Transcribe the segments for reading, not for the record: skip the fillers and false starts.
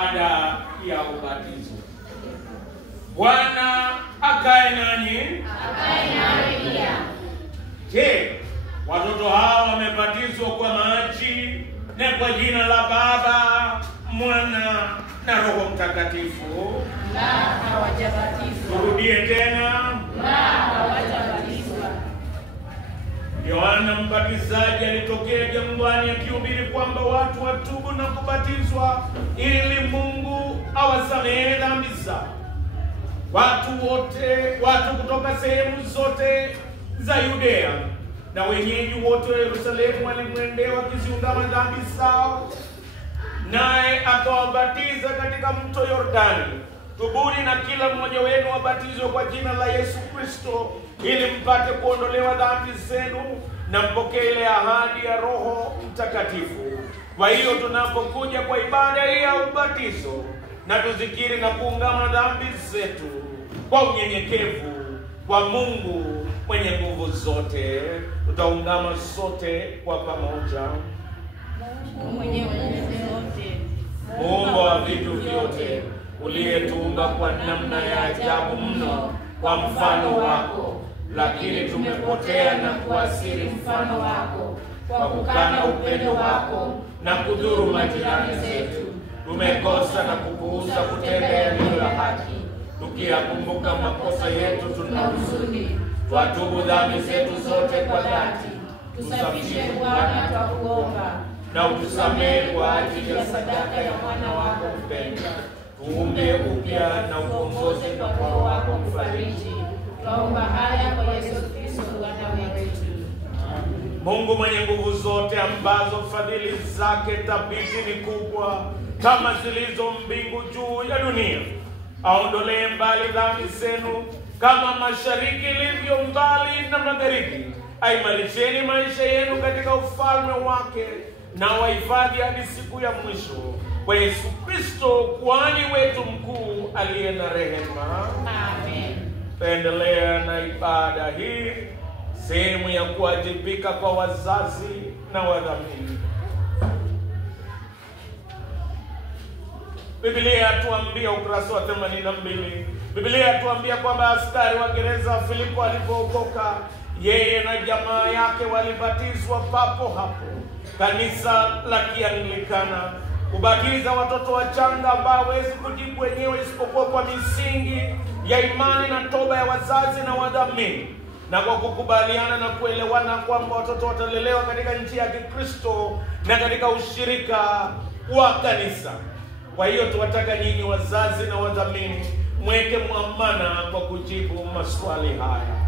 Baada ya ubatizo. Bwana akae nanyi. Akae nanyi pia. Je, watoto hawa wamebatizwa kwa maji na kwa jina la Baba, Mwana na Roho Mtakatifu? La, hawajabatizwa. Turudie tena. La, hawajabatizwa. Yohana Mbatizaji alitokea jangwani akihubiri kwamba watu watubu na kubatizwa ili Mungu awasamehe dhambi zao. Watu kutoka sehemu zote za Yudea na wenyeji wote wa Yerusalemu walimwendea wakiziungama dhambi zao, naye akawabatiza katika mto Yordani. Tubuni na kila mmoja wenu wabatizwe kwa jina la Yesu Kristo ili mpate kuondolewa dhambi zenu na mpokee ile ahadi ya Roho Mtakatifu. Kwa hiyo tunapokuja kwa ibada hii ya ubatizo, na tuzikiri na kuungama dhambi zetu kwa unyenyekevu kwa Mungu mwenye nguvu zote. Tutaungama sote kwa pamoja. Mwenye nguvu zote, Muumba wa vitu vyote, uliyetuumba kwa namna ya ajabu mno kwa mfano wako, lakini tumepotea na kuasiri mfano wako kwa kukana upendo wako na kudhuru majirani zetu. Tumekosa na kupuuza kutenda yaliyo ya haki. Tukiyakumbuka makosa yetu tuna huzuni. Twatubu dhambi zetu zote kwa dhati. tusafishe Bwana twakuomba, na utusamehe kwa ajili ya sadaka ya mwana wako mpendwa. Tuumbe upya na uongoze kwa Roho wako mfariji. twaomba haya kwa Yesu Kristo Bwana wetu. Mungu mwenye nguvu zote, ambazo fadhili zake thabiti ni kubwa kama zilizo mbingu juu ya dunia, aondolee mbali dhambi zenu kama mashariki ilivyo mbali na magharibi. Aimarisheni maisha yenu katika ufalme wake, na wahifadhi hadi siku ya mwisho, kwa Yesu Kristo kuhani wetu mkuu aliye na rehema. Amen. Tuendelea na ibada hii, sehemu ya kuwajibika kwa wazazi na wadhamini. Biblia tuambia ukurasa wa 82. Biblia tuambia kwamba askari wa gereza Filipo alipookoka, yeye na jamaa yake walibatizwa papo hapo. Kanisa la Kianglikana kubatiza watoto wachanga ambao hawezi kujibu wenyewe isipokuwa kwa misingi ya imani na toba ya wazazi na wadhamini, na kwa kukubaliana na kuelewana kwamba watoto watalelewa katika njia ya Kikristo na katika ushirika wa kanisa. Kwa hiyo tuwataka nyinyi wazazi na wadhamini mweke mwamana kwa kujibu maswali haya.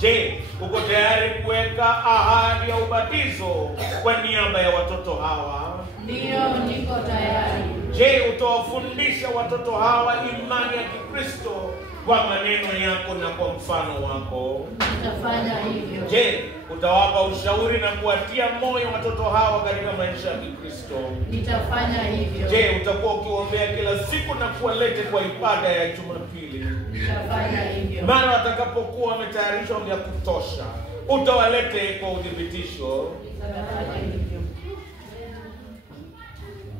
Je, uko tayari kuweka ahadi ya ubatizo kwa niaba ya watoto hawa? Ndiyo, niko tayari. Je, utawafundisha watoto hawa imani ya Kikristo kwa maneno yako na kwa mfano wako? Nitafanya hivyo. Je, utawapa ushauri na kuwatia moyo watoto hawa katika maisha ya Kikristo? Nitafanya hivyo. Je, utakuwa ukiwaombea kila siku na kuwalete kwa ibada ya Jumapili? Nitafanya hivyo. Mara watakapokuwa wametayarishwa vya kutosha, utawalete kwa udhibitisho? Nitafanya hivyo.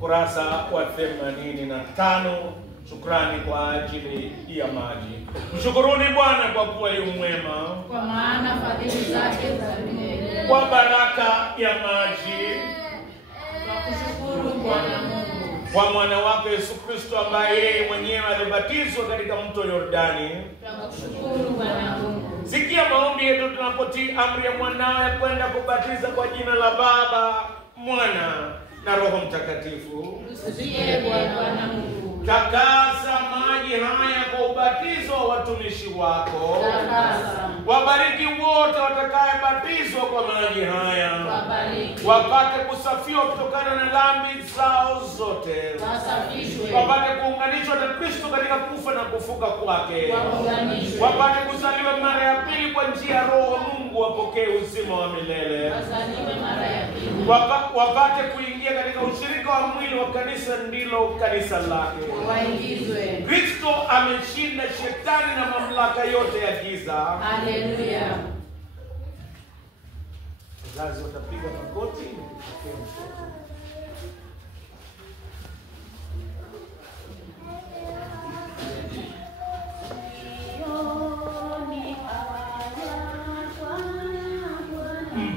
Kurasa wa 85. Shukrani kwa ajili ya maji. Mshukuruni Bwana kwa kuwa yu mwema, Kwa maana fadhili zake za milele. kwa baraka ya maji, Tunakushukuru Bwana Mungu. kwa mwana wake Yesu Kristo ambaye yeye mwenyewe alibatizwa katika mto Yordani. Tunakushukuru Bwana Mungu. Sikia maombi yetu tunapotii amri ya mwanao ya kwenda kubatiza kwa jina la Baba, Mwana na Roho Mtakatifu. Tusikie Bwana Mungu. Takasa maji haya kwa ubatizo wa watumishi wako. Takasa. Wabariki wote watakayebatizwa kwa maji haya, Wabariki. wapate kusafiwa kutokana na dhambi zao zote, Wasafishwe. wapate kuunganishwa na Kristo katika kufa na kufuka kwake, Waunganishwe. wapate kuzaliwa mara ya pili kwa njia ya Roho wa Mungu, wapokee uzima wa milele, Wazaliwe mara ya pili. wapate kuingia katika ushirika wa mwili wa kanisa, ndilo kanisa lake. Waingizwe. Kristo ameshinda shetani na mamlaka yote ya giza. Haleluya. Wazazi watapiga magoti.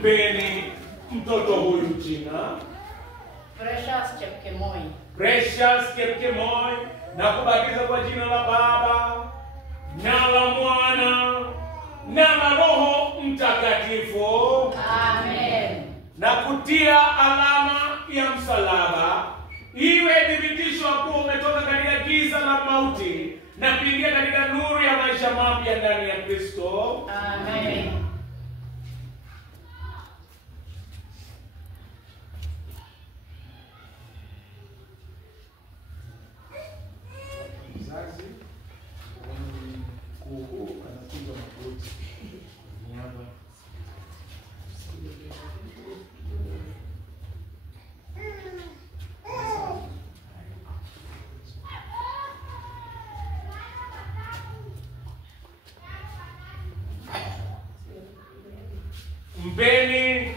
mpeni mtoto huyu jina Precious Chepkemoi. Precious Chepkemoi, na kubatiza kwa jina la Baba na la Mwana na la Roho Mtakatifu. Amen. Na kutia alama ya msalaba iwe thibitisho kuwa umetoka katika giza la mauti na kuingia katika nuru ya maisha mapya ndani ya Kristo. Amen. Mzazi kuhu anapiga magoti niaba mpeni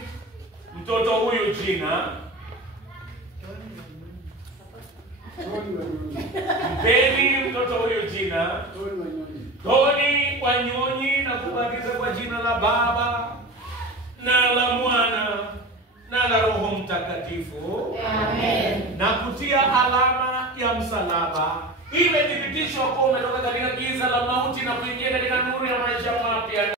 mtoto huyu jina mpeni mtoto huyu jina Tony Wanyonyi, na kubatiza kwa jina la Baba na la Mwana na la Roho Mtakatifu. Amen. Na kutia alama ya msalaba iwe thibitisho kuwa umetoka katika giza la mauti na kuingia katika nuru ya maisha mapya.